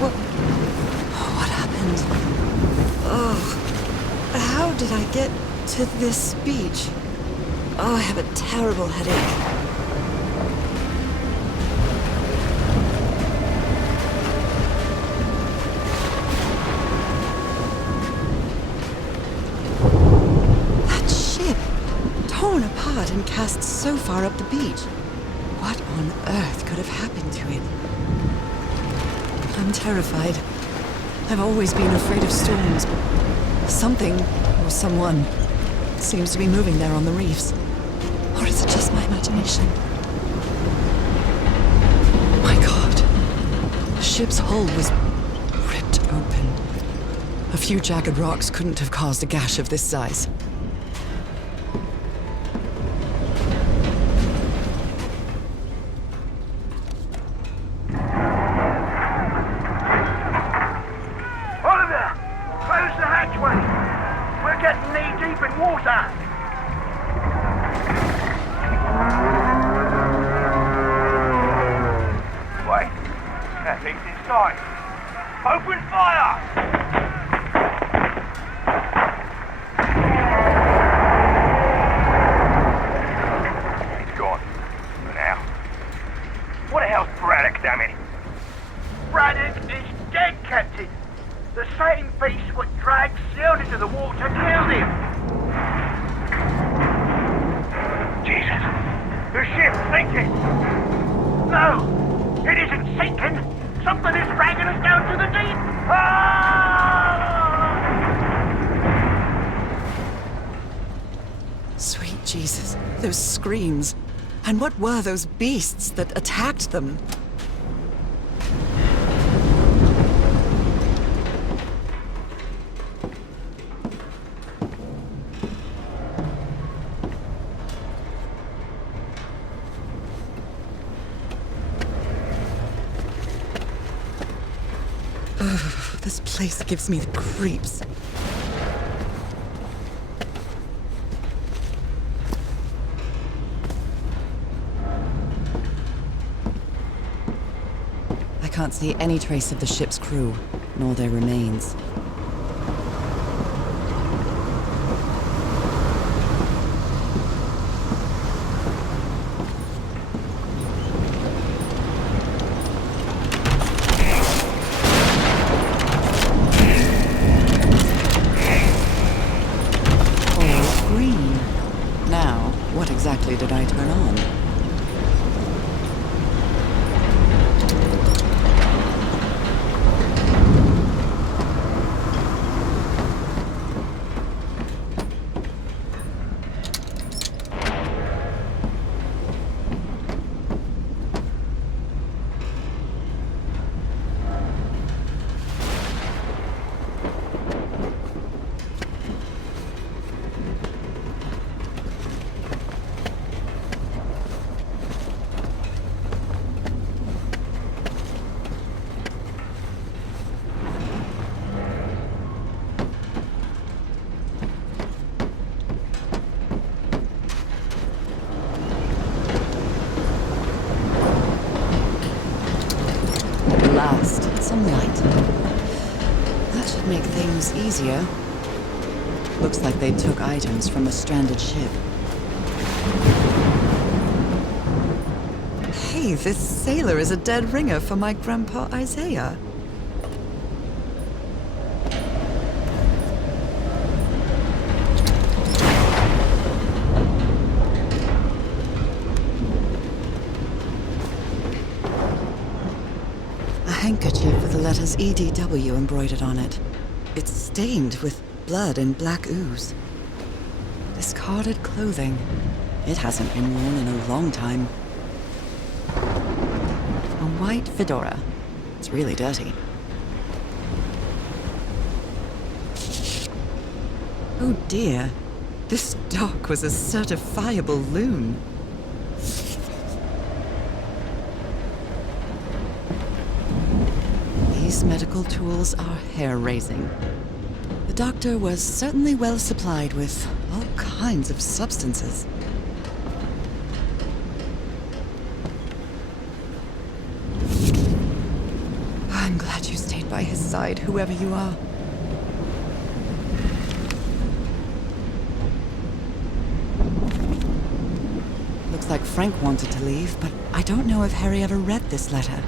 What happened? How did I get to this beach? I have a terrible headache. That ship, torn apart and cast so far up the beach. What on earth could have happened to it? I'm terrified. I've always been afraid of storms, but something, or someone, seems to be moving there on the reefs. Or is it just my imagination? My God. The ship's hull was ripped open. A few jagged rocks couldn't have caused a gash of this size. Open fire! He's gone. For now. What the hell's Braddock, damn it? Braddock is dead, Captain. The same beast what dragged Seal into the water killed him. Jesus. The ship's sinking! No, it isn't sinking. Something is dragging us down to the deep! Ah! Sweet Jesus, those screams. And what were those beasts that attacked them? This place gives me the creeps. I can't see any trace of the ship's crew, nor their remains. What exactly did I turn on? Some light. That should make things easier. Looks like they took items from a stranded ship. Hey, this sailor is a dead ringer for my grandpa Isaiah. Handkerchief with the letters EDW embroidered on it. It's stained with blood and black ooze. Discarded clothing. It hasn't been worn in a long time. A white fedora. It's really dirty. Oh dear. This doc was a certifiable loon. These medical tools are hair-raising. The doctor was certainly well supplied with all kinds of substances. side, whoever you are. Looks like Frank wanted to leave, but I don't know if Harry ever read this letter.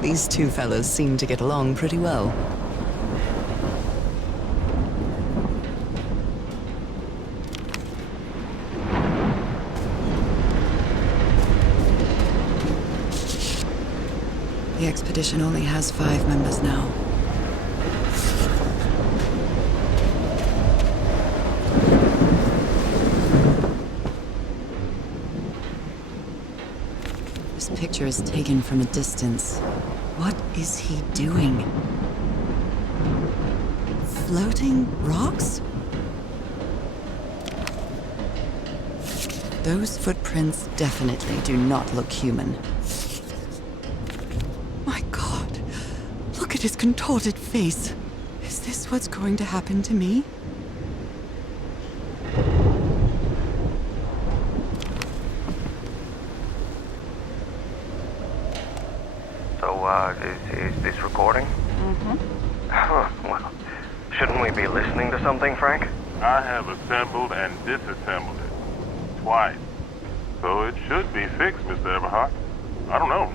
These two fellows seem to get along pretty well. The expedition only has 5 members now. This picture is taken from a distance. What is he doing? Floating rocks? Those footprints definitely do not look human. My God, look at his contorted face. Is this what's going to happen to me? Is this recording? Mm-hmm. Well, shouldn't we be listening to something, Frank? I have assembled and disassembled it. Twice. So it should be fixed, Mr. Everhart. I don't know.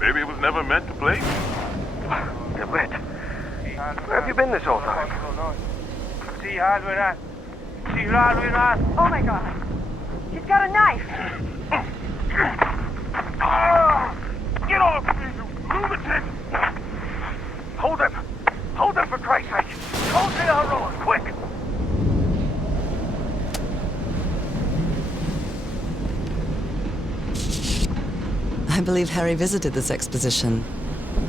Maybe it was never meant to play. Wait. Where have you been this whole time? Oh my God. He's got a knife. Get off me, you lunatic! Hold him! Hold him for Christ's sake! Hold the road, quick! I believe Harry visited this exposition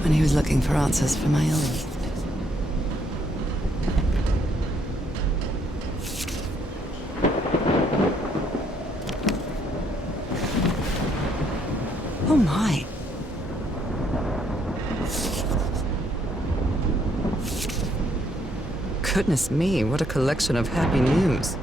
when he was looking for answers for my illness. Oh my! Goodness me, what a collection of happy news.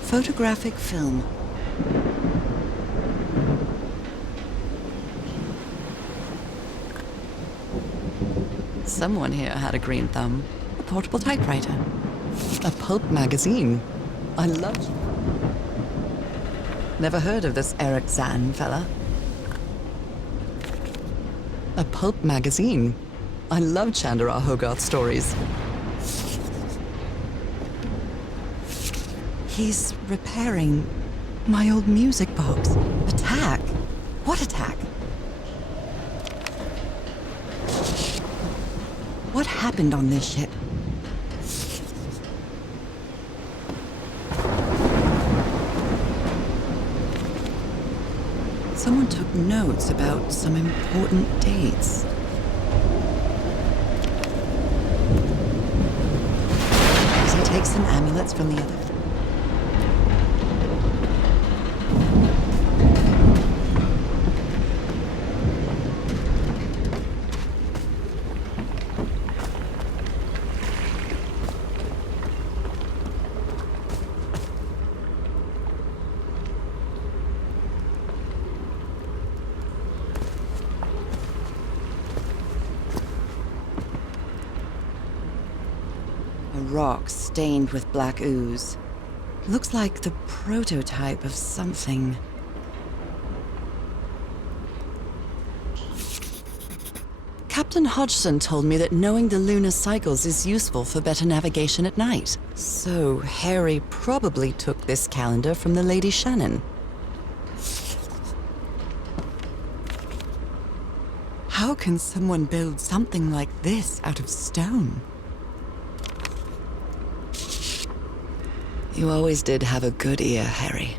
Photographic film. Someone here had a green thumb. A portable typewriter. A pulp magazine. I love you. Never heard of this Eric Zahn fella. A pulp magazine. I love Chandra Hogarth stories. He's repairing my old music box. Attack? What attack? What happened on this ship? Someone took notes about some important dates. Does he take some amulets from the other? A rock stained with black ooze. Looks like the prototype of something. Captain Hodgson told me that knowing the lunar cycles is useful for better navigation at night. So Harry probably took this calendar from the Lady Shannon. How can someone build something like this out of stone? You always did have a good ear, Harry.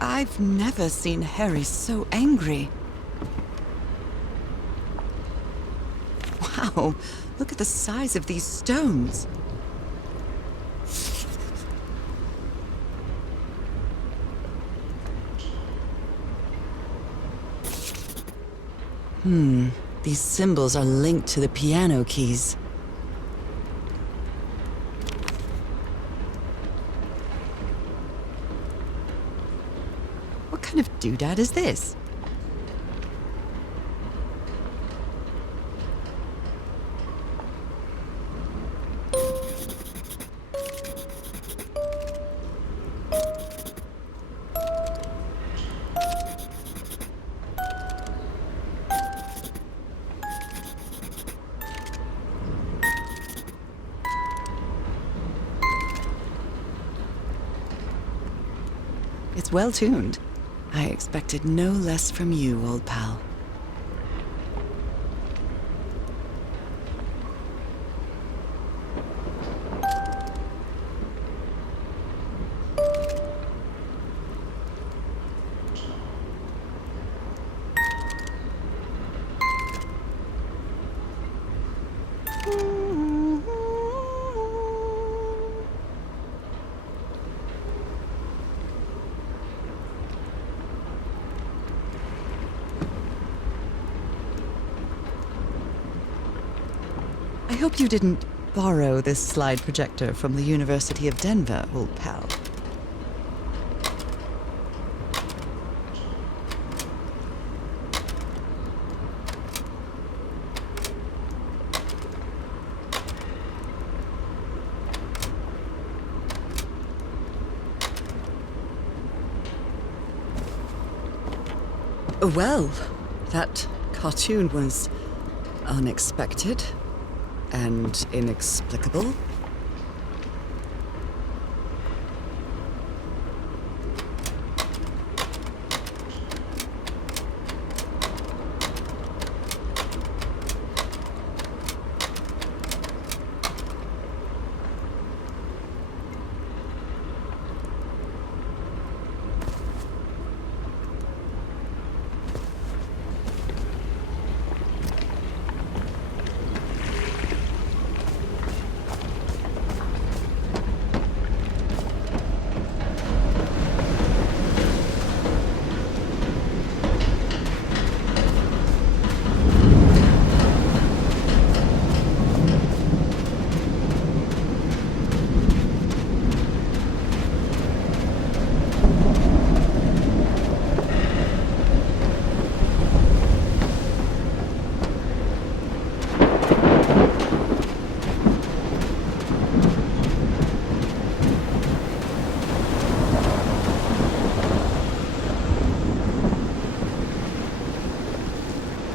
I've never seen Harry so angry. Oh, look at the size of these stones. These symbols are linked to the piano keys. What kind of doodad is this? It's well tuned. I expected no less from you, old pal. I hope you didn't borrow this slide projector from the University of Denver, old pal. Well, that cartoon was unexpected and inexplicable.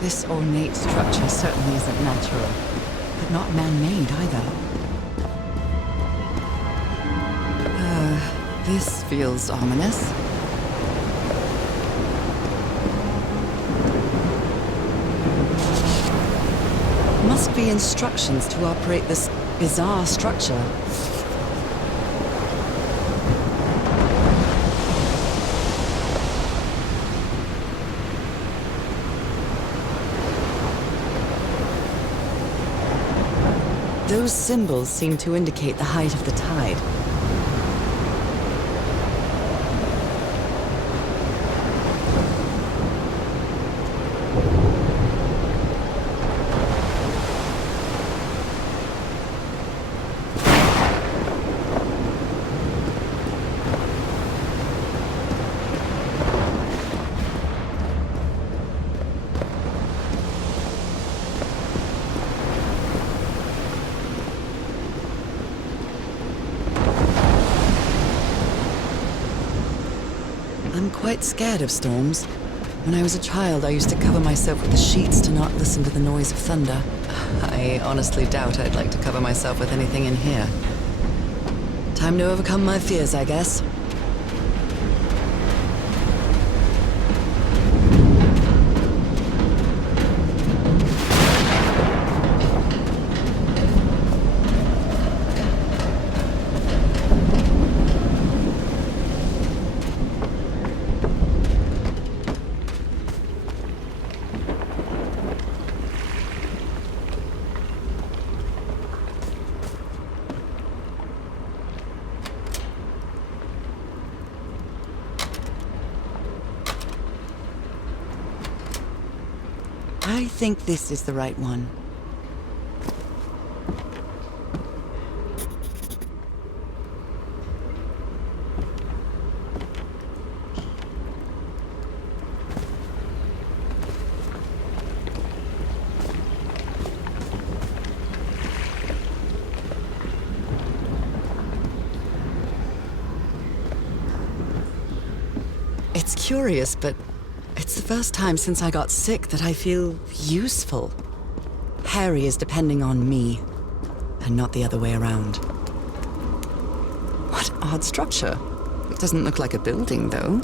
This ornate structure certainly isn't natural, but not man-made either. This feels ominous. Must be instructions to operate this bizarre structure. Those symbols seem to indicate the height of the tide. I'm quite scared of storms. When I was a child, I used to cover myself with the sheets to not listen to the noise of thunder. I honestly doubt I'd like to cover myself with anything in here. Time to overcome my fears, I guess. I think this is the right one. It's curious, but it's the first time since I got sick that I feel useful. Harry is depending on me, and not the other way around. What odd structure. It doesn't look like a building, though.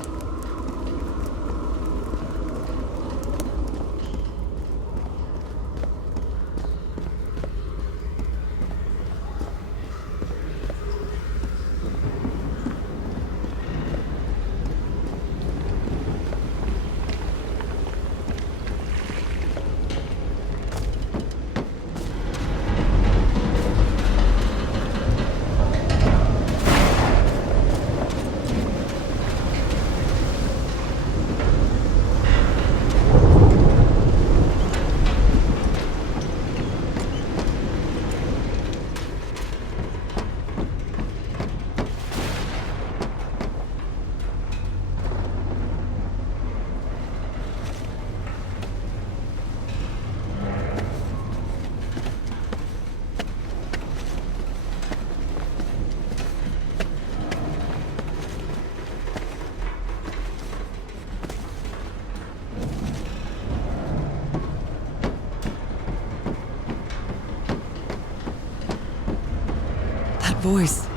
Voice. This is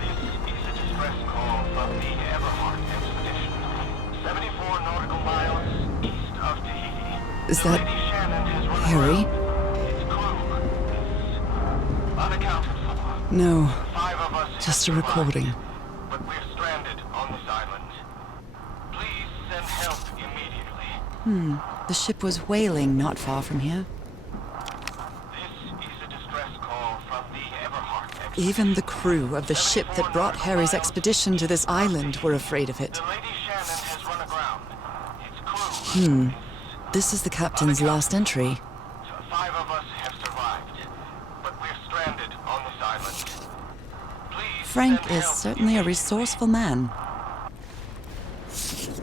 a distress call from the Everhart expedition. 74 nautical miles east of Tahiti. Is The that Lady Shannon has run Harry? aground. Its crew is unaccounted for. No, 5 of us just a have survived, recording. but we're stranded on this island. Please send help immediately. The ship was whaling not far from here. This is a distress call from the Everhart expedition. Even the crew of the ship that brought Harry's expedition to this island were afraid of it. The Lady Shannon has run aground. Its crew This is the captain's last entry. 5 of us have survived, but we're stranded on this island. Please Frank send is help certainly a immediately. resourceful man. This is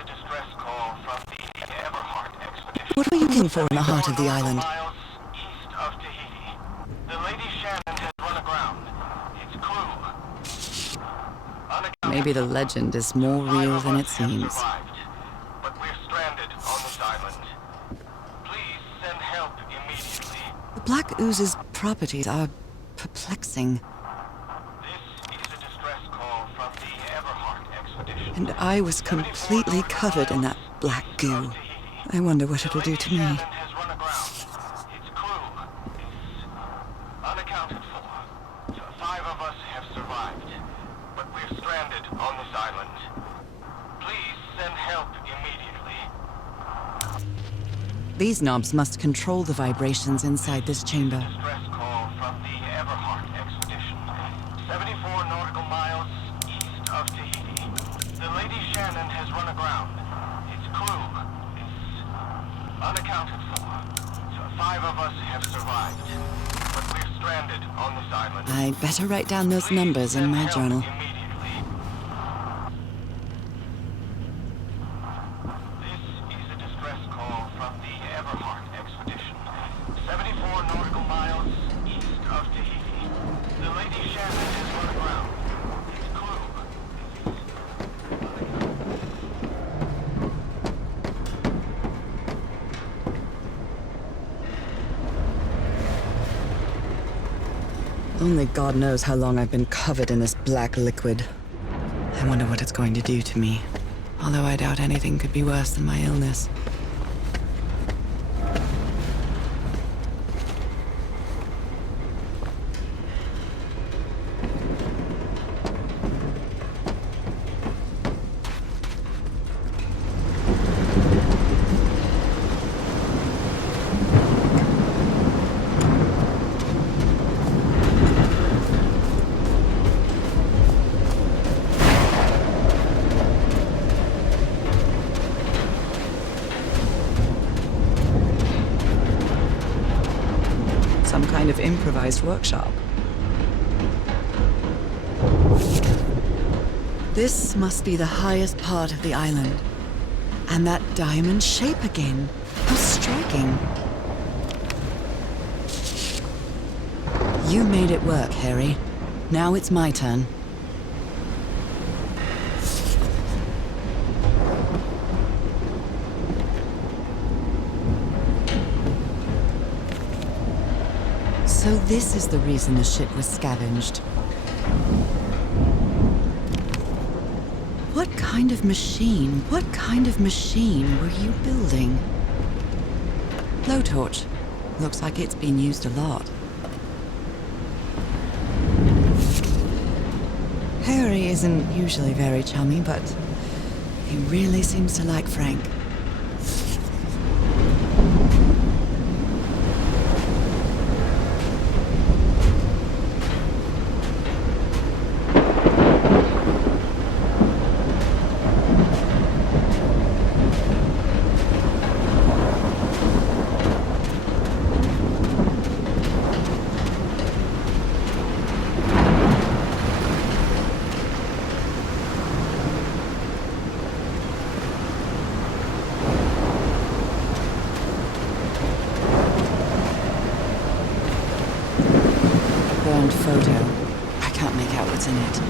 a distress call from the Everhart expedition. What were you looking for in the heart of the 4 island? miles east of Tahiti. The Lady Shannon has run aground. Its crew unaccounted Maybe the for. legend is more 5 real of than it us have seems. survived, but we're stranded on this island. Please send help immediately. The Black Ooze's properties are perplexing, This is a distress call from the Everhart expedition. and I was completely covered in that black goo. I wonder what it'll do to me. Shannon has run aground. Its crew is unaccounted for. 5 of us have survived, but we're stranded on this island. Please send help immediately. These knobs must control the vibrations inside this chamber. Distress call from the Everhart expedition. 74 nautical miles east of Tahiti. The Lady Shannon has run aground. Its crew is unaccounted for. 5 of us have survived, but we're stranded on this island. I'd better write down those Please numbers in send my help journal. immediately. This is a distress call from the Everhart expedition. 74 nautical miles east of Tahiti. The Lady Shannon has run aground. Its crew Only God knows how long I've been covered in this black liquid. I wonder what it's going to do to me. Although I doubt anything could be worse than my illness. improvised workshop. This must be the highest part of the island. And that diamond shape again. How striking. You made it work, Harry. Now it's my turn. So this is the reason the ship was scavenged. What kind of machine were you building? Blowtorch. Looks like it's been used a lot. Harry isn't usually very chummy, but he really seems to like Frank. Burned photo. I can't make out what's in it.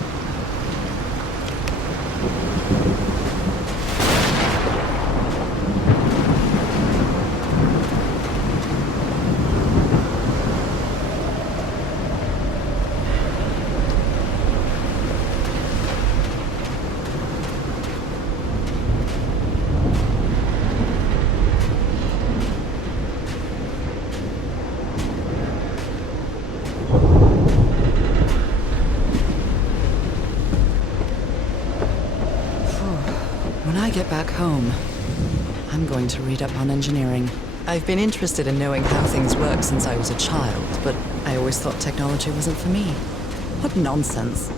When I get back home, I'm going to read up on engineering. I've been interested in knowing how things work since I was a child, but I always thought technology wasn't for me. What nonsense.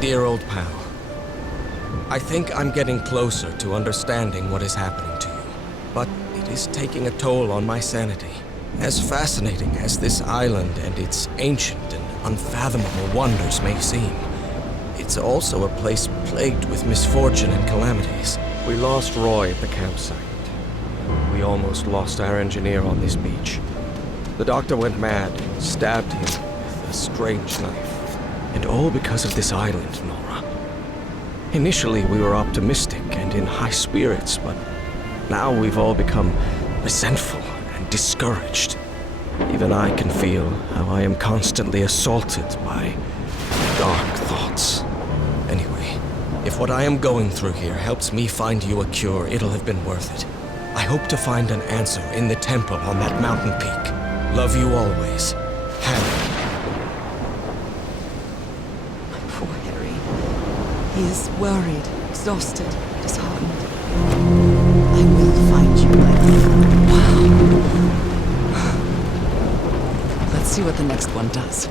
dear old pal. I think I'm getting closer to understanding what is happening to you, but it is taking a toll on my sanity. As fascinating as this island and its ancient and unfathomable wonders may seem, it's also a place plagued with misfortune and calamities. We lost Roy at the campsite. We almost lost our engineer on this beach. The doctor went mad, stabbed him with a strange knife. And all because of this island, Norah. Initially, we were optimistic and in high spirits, but now we've all become resentful and discouraged. Even I can feel how I am constantly assaulted by dark thoughts. Anyway, if what I am going through here helps me find you a cure, it'll have been worth it. I hope to find an answer in the temple on that mountain peak. Love you always, Harry. Poor Harry. He is worried, exhausted, disheartened. I will find you, my love. Wow. Let's see what the next one does.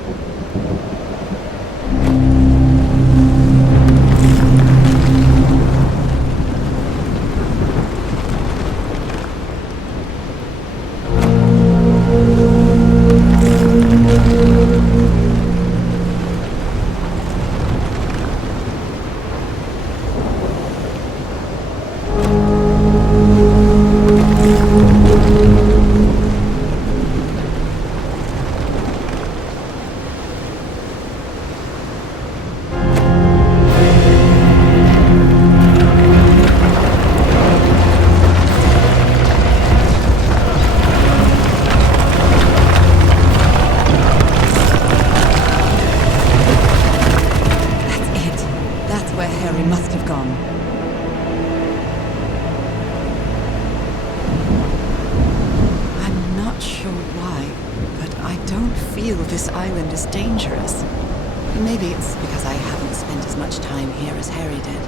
Must have gone. I'm not sure why, but I don't feel this island is dangerous. Maybe it's because I haven't spent as much time here as Harry did.